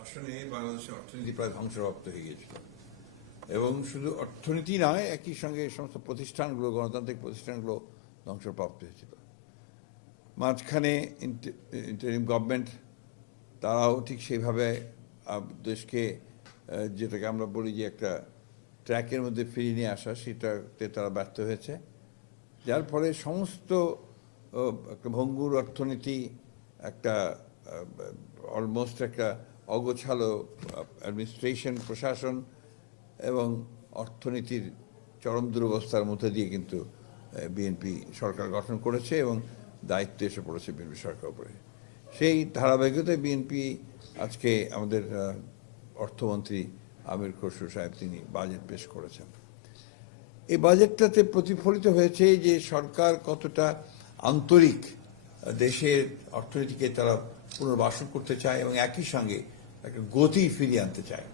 শাসনে বাংলাদেশের অর্থনীতি প্রায় ধ্বংসপ্রাপ্ত হয়ে গিয়েছিল এবং শুধু অর্থনীতি নয়, একই সঙ্গে সমস্ত প্রতিষ্ঠানগুলো, গণতান্ত্রিক প্রতিষ্ঠানগুলো ধ্বংসপ্রাপ্ত হয়েছিল। মাঝখানে ইন্টারিম গভর্নমেন্ট তারাও ঠিক সেইভাবে দেশকে, যেটাকে আমরা বলি যে একটা ট্র্যাকের মধ্যে ফিরিয়ে নিয়ে আসা, সেটাতে তারা ব্যর্থ হয়েছে, যার ফলে সমস্ত একটা ভঙ্গুর অর্থনীতি, একটা অলমোস্ট একটা অগোছালো অ্যাডমিনিস্ট্রেশন, প্রশাসন এবং অর্থনীতির চরম দুরবস্থার মধ্যে দিয়ে কিন্তু বিএনপি সরকার গঠন করেছে এবং দায়িত্ব এসে পড়েছে বিএনপি সরকার উপরে। সেই ধারাবাহিকতায় বিএনপি আজকে আমাদের অর্থমন্ত্রী আমির খসরু সাহেব তিনি বাজেট পেশ করেছেন। এই বাজেটটাতে প্রতিফলিত হয়েছে যে সরকার কতটা আন্তরিক, দেশের অর্থনীতিকে তারা পুনর্বাসন করতে চায় এবং একই সঙ্গে একটা গতি ফিরিয়ে আনতে চায়।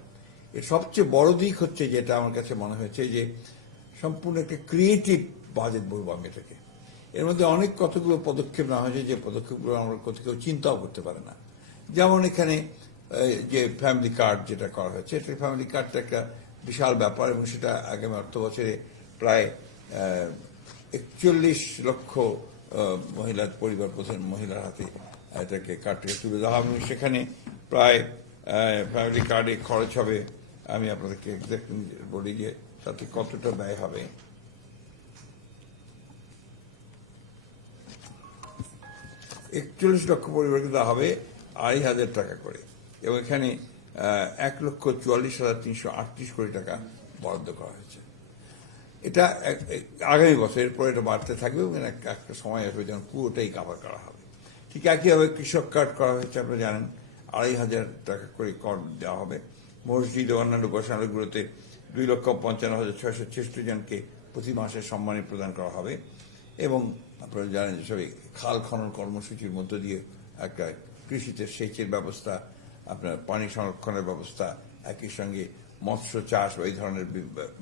এর সবচেয়ে বড় দিক হচ্ছে, যেটা আমার কাছে মনে হয়েছে, যে সম্পূর্ণ একটা ক্রিয়েটিভ বাজেট বলবো আমি এটাকে। এর মধ্যে অনেক কতগুলো পদক্ষেপ নেওয়া হয়েছে যে পদক্ষেপগুলো আমরা কেউ চিন্তাও করতে পারে না। যেমন এখানে যে ফ্যামিলি কার্ড যেটা করা হয়েছে, এটা ফ্যামিলি কার্ডটা একটা বিশাল ব্যাপার এবং সেটা আগামী অর্থ বছরে প্রায় 41 লক্ষ মহিলার পরিবার প্রধান মহিলার হাতে এটাকে কার্ডটাকে তুলে দেওয়া হবে। সেখানে প্রায় ফ্যামিলি কার্ডে খরচ হবে, আমি আপনাদেরকে এক্সাক্ট বলি যে তাতে কতটা ব্যয় হবে। 41 লক্ষ পরিবারকে দেওয়া হবে 2,500 টাকা করে এবং এখানে 1,44,338 কোটি টাকা বরাদ্দ করা হয়েছে। এটা আগামী বছর, এরপর এটা বাড়তে থাকবে এবং একটা সময় আসবে যখন পুরোটাই কাভার করা হবে। ঠিক একইভাবে কৃষক কার্ড করা হয়েছে, আপনারা জানেন 2,500 টাকা করে কর দেওয়া হবে। মসজিদ ও অন্যান্য উপাসনালয়গুলোতে 2,55,666 জনকে প্রতি মাসে সম্মানী প্রদান করা হবে এবং আপনারা জানেন যে সবই খাল খনন কর্মসূচির মধ্য দিয়ে একটা কৃষিতে সেচের ব্যবস্থা, আপনার পানি সংরক্ষণের ব্যবস্থা, একই সঙ্গে মৎস্য চাষ বা এই ধরনের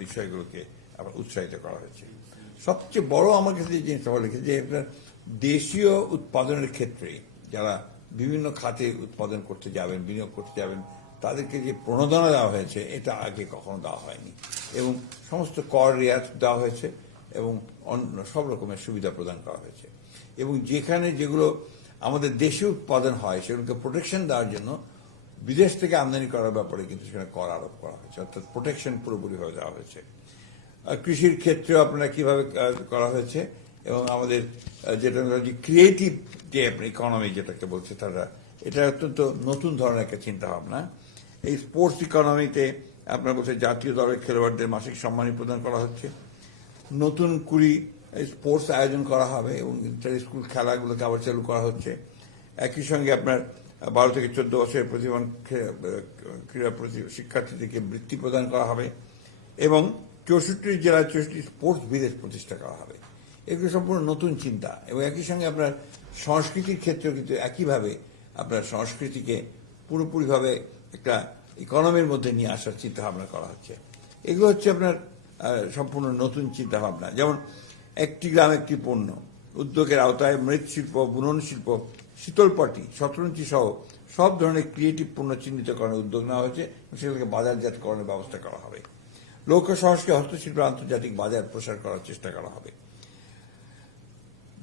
বিষয়গুলোকে আবার উৎসাহিত করা হয়েছে। সবচেয়ে বড় আমার কাছে যে জিনিসটা ভালো লেগেছে, যে আপনার দেশীয় উৎপাদনের ক্ষেত্রে যারা বিভিন্ন খাতে উৎপাদন করতে যাবেন, বিনিয়োগ করতে যাবেন, তাদেরকে যে প্রণোদনা দেওয়া হয়েছে, এটা আগে কখনো দেওয়া হয়নি এবং সমস্ত কর রেয়াত দেওয়া হয়েছে এবং অন্য সব রকমের সুবিধা প্রদান করা হয়েছে। এবং যেখানে যেগুলো আমাদের দেশে উৎপাদন হয় সেগুলোকে প্রোটেকশন দেওয়ার জন্য বিদেশ থেকে আমদানি করার ব্যাপারে কিন্তু সেখানে কর আরোপ করা হয়েছে, অর্থাৎ প্রোটেকশন পুরোপুরিভাবে দেওয়া হয়েছে। কৃষির ক্ষেত্রেও আপনারা কিভাবে করা হয়েছে এবং আমাদের যেটা ক্রিয়েটিভ যে ইকোনমি যেটাকে বলছে তারা, এটা অত্যন্ত নতুন ধরনের একটা চিন্তা ভাবনা। এই স্পোর্টস ইকোনমিতে আপনারা বলছে জাতীয় দলের খেলোয়াড়দের মাসিক সম্মানী প্রদান করা হচ্ছে, নতুন 20 স্পোর্টস আয়োজন করা হবে এবং ইন্টার স্কুল খেলাগুলোকে আবার চালু করা হচ্ছে। একই সঙ্গে আপনার 12 থেকে 14 বছরের প্রতিভান ক্রীড়া শিক্ষার্থীদেরকে বৃত্তি প্রদান করা হবে এবং 64 জেলায় 64 স্পোর্টস ভিলেজ প্রতিষ্ঠা করা হবে। এগুলো সম্পূর্ণ নতুন চিন্তা এবং একই সঙ্গে আপনার সংস্কৃতির ক্ষেত্রেও কিন্তু একইভাবে আপনার সংস্কৃতিকে পুরোপুরিভাবে একটা ইকোনমির মধ্যে নিয়ে আসার চিন্তা ভাবনা করা হচ্ছে। এগুলো হচ্ছে আপনার সম্পূর্ণ নতুন চিন্তা ভাবনা। যেমন একটি গ্রাম একটি পণ্য উদ্যোগের আওতায় মৃৎশিল্প, বুনন শিল্প, শীতলপাটি, শতরঞ্চি সহ সব ধরনের ক্রিয়েটিভ পণ্য চিহ্নিতকরণের উদ্যোগ নেওয়া হয়েছে, সেগুলোকে বাজারজাতকরণের ব্যবস্থা করা হবে। লোক সংস্কৃতি হস্তশিল্পের আন্তর্জাতিক বাজার প্রসার করার চেষ্টা করা হবে।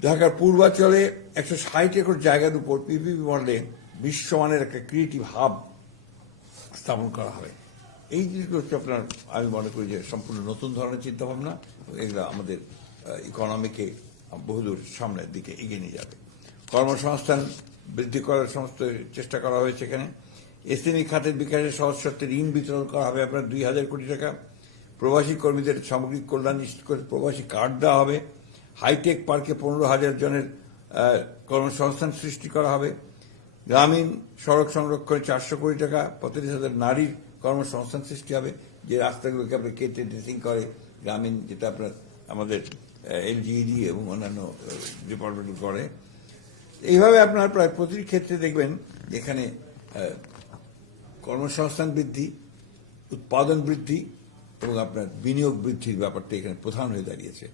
ঢাকার পূর্বাঞ্চলে 160 একর জায়গার উপর পিপিপি মডেলে বিশ্বমানের একটা ক্রিয়েটিভ হাব স্থাপন করা হবে। এই জিনিসগুলো হচ্ছে আপনার, আমি মনে করি যে সম্পূর্ণ নতুন ধরনের চিন্তাভাবনা, এগুলো আমাদের ইকোনমিকে বহুদূর সামনের দিকে এগিয়ে নিয়ে যাবে। কর্মসংস্থান বৃদ্ধি করার সমস্ত চেষ্টা করা হয়েছে। এখানে এসএমই খাতের বিকাশের সহজ শর্তে ঋণ বিতরণ করা হবে আপনার 2,000 কোটি টাকা। প্রবাসী কর্মীদের সামগ্রিক কল্যাণ নিশ্চিত করে প্রবাসী কার্ড দেওয়া হবে। হাইটেক পার্কে 15,000 জনের কর্মসংস্থান সৃষ্টি করা হবে। গ্রামীণ সড়ক সংরক্ষণে 400 কোটি টাকা, 35,000 নারীর কর্মসংস্থান সৃষ্টি হবে, যে রাস্তাগুলোকে আপনার কেটে ড্রেসিং করে গ্রামীণ, যেটা আপনার আমাদের এলজিইডি এবং অন্যান্য ডিপার্টমেন্ট করে। এইভাবে আপনার প্রায় প্রতিটি ক্ষেত্রে দেখবেন যেখানে কর্মসংস্থান বৃদ্ধি, উৎপাদন বৃদ্ধি এবং আপনার বিনিয়োগ বৃদ্ধির ব্যাপারটা এখানে প্রধান হয়ে দাঁড়িয়েছে।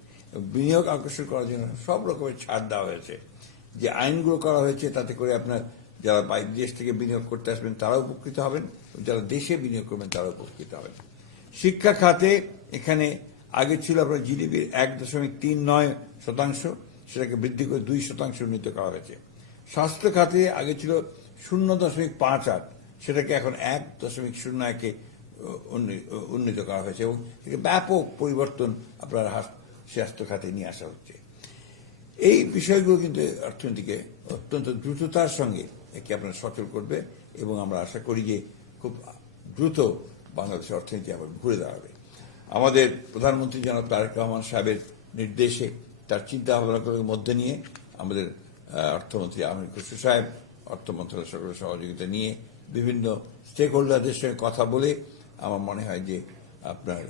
বিনিয়োগ আকর্ষণ করার জন্য সব রকমের ছাড় দেওয়া হয়েছে। যে আইনগুলো করা হয়েছে তাতে করে আপনার যারা বাইরের দেশ থেকে বিনিয়োগ করতে আসবেন তারাও উপকৃত হবেন, যারা দেশে বিনিয়োগ করবেন তারাও উপকৃত হবেন। শিক্ষা খাতে এখানে আগে ছিল আপনার জিডিপির 1.39%, সেটাকে বৃদ্ধি করে 2% উন্নীত করা হয়েছে। স্বাস্থ্য খাতে আগে ছিল 0.58, সেটাকে এখন 1.01-এ উন্নীত করা হয়েছে এবং ব্যাপক পরিবর্তন আপনার স্বাস্থ্য খাতে নিয়ে আসা হচ্ছে। এই বিষয়গুলো কিন্তু অর্থনীতিকে অত্যন্ত দ্রুততার সঙ্গে একে আপনার সচল করবে এবং আমরা আশা করি যে খুব দ্রুত বাংলাদেশের অর্থনীতি আবার ঘুরে দাঁড়াবে। আমাদের প্রধানমন্ত্রী জনাব তারেক রহমান সাহেবের নির্দেশে, তার চিন্তা ভাবনাগুলোর মধ্যে নিয়ে আমাদের অর্থমন্ত্রী আমির খসরু সাহেব অর্থ মন্ত্রণালয়ের সকলের সহযোগিতা নিয়ে বিভিন্ন স্টেক হোল্ডারদের সঙ্গে কথা বলে আমার মনে হয় যে আপনার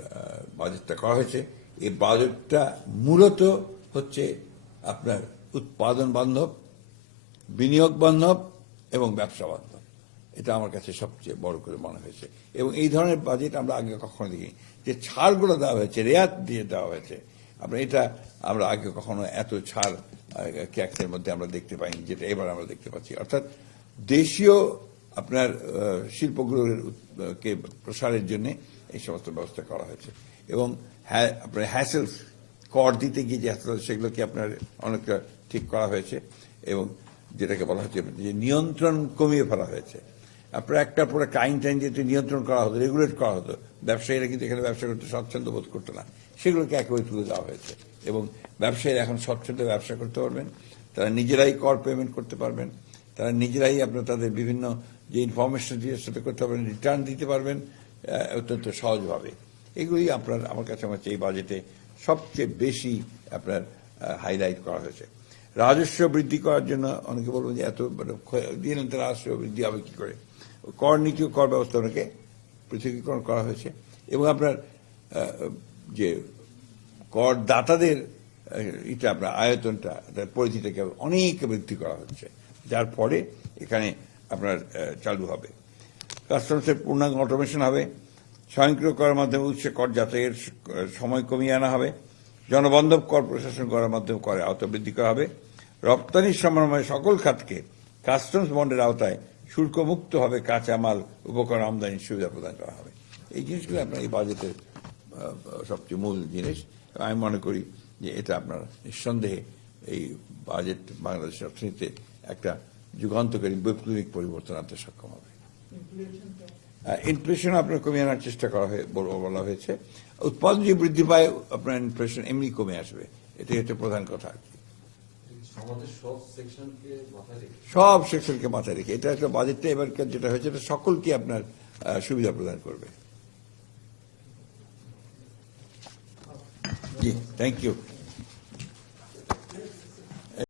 বাজেটটা করা হয়েছে। এই বাজেটটা মূলত হচ্ছে আপনার উৎপাদন বান্ধব, বিনিয়োগ বান্ধব এবং ব্যবসা বান্ধব। এটা আমার কাছে সবচেয়ে বড় করে মনে হয়েছে এবং এই ধরনের বাজেট আমরা আগে কখনো দেখিনি। যে ছাড়গুলো দেওয়া হয়েছে, রেয়াত দিয়ে দেওয়া হয়েছে, আপনার এটা আমরা আগে কখনো এত ছাড় ট্যাক্সের মধ্যে আমরা দেখতে পাইনি, যেটা এবার আমরা দেখতে পাচ্ছি। অর্থাৎ দেশীয় আপনার শিল্পগুলোর কে প্রসারের জন্য এই সমস্ত ব্যবস্থা করা হয়েছে এবং আপনার হ্যাসেলস, কর দিতে গিয়ে যে হ্যাসেল, সেগুলোকে আপনার অনেকটা ঠিক করা হয়েছে এবং যেটাকে বলা হচ্ছে যে নিয়ন্ত্রণ কমিয়ে ফেলা হয়েছে। আপনার একটার পর একটা আইন টাইন যেহেতু নিয়ন্ত্রণ করা হতো, রেগুলেট করা হতো, ব্যবসায়ীরা কিন্তু এখানে ব্যবসা করতে স্বচ্ছন্দ্য বোধ করতো না, সেগুলোকে একেবারে তুলে দেওয়া হয়েছে এবং ব্যবসায়ীরা এখন স্বচ্ছন্দে ব্যবসা করতে পারবেন। তারা নিজেরাই কর পেমেন্ট করতে পারবেন, তারা নিজেরাই আপনার তাদের বিভিন্ন যে ইনফরমেশন দিয়ে সেটা করতে পারবেন, রিটার্ন দিতে পারবেন অত্যন্ত সহজভাবে। এগুলি আপনার আমার কাছে এই বাজেটে সবচেয়ে বেশি আপনার হাইলাইট করা হয়েছে। রাজস্ব বৃদ্ধি করার জন্য অনেকে বলবেন যে এত দিন রাজস্ব বৃদ্ধি হবে কি করে, কর নীতি ও কর ব্যবস্থা অনেকে পৃথকীকরণ করা হয়েছে এবং আপনার যে করদাতাদের এটা আপনার আয়তনটা, পরিধিটাকে অনেক বৃদ্ধি করা হচ্ছে, যার ফলে এখানে আপনার চালু হবে। কাস্টমসের পূর্ণাঙ্গ অটোমেশন হবে, স্বয়ংক্রিয় করার মাধ্যমে উৎসে কর যাচাইয়ের সময় কমিয়ে আনা হবে, জনবান্ধব কর প্রশাসন করার মাধ্যমে করের আওতা বৃদ্ধি করা হবে, রপ্তানির সমন্বয়ে সকল খাতকে কাস্টমস বন্ডের আওতায় শুল্কমুক্ত হবে কাঁচামাল উপকরণ আমদানির সুবিধা প্রদান করা হবে। এই জিনিসগুলো আপনার এই বাজেটের সবচেয়ে মূল জিনিস। আমি মনে করি যে এটা আপনার নিঃসন্দেহে এই বাজেট বাংলাদেশের অর্থনীতিতে একটা যুগান্তকারী বৈপ্লবিক পরিবর্তন আনতে সক্ষম হবে। ইনফ্লেশন আপনার কমিয়ে আনার চেষ্টা করা বলা হয়েছে। উৎপাদন যে বৃদ্ধি পায় আপনার ইনফ্লেশন এমনি কমে আসবে, এটাই হচ্ছে প্রধান কথা। সব সেকশনকে মাথায় রেখে এটা একটা বাজেটটা এবারকার যেটা হয়েছে এটা সকলকে আপনার সুবিধা প্রদান করবে। জি, থ্যাংক ইউ।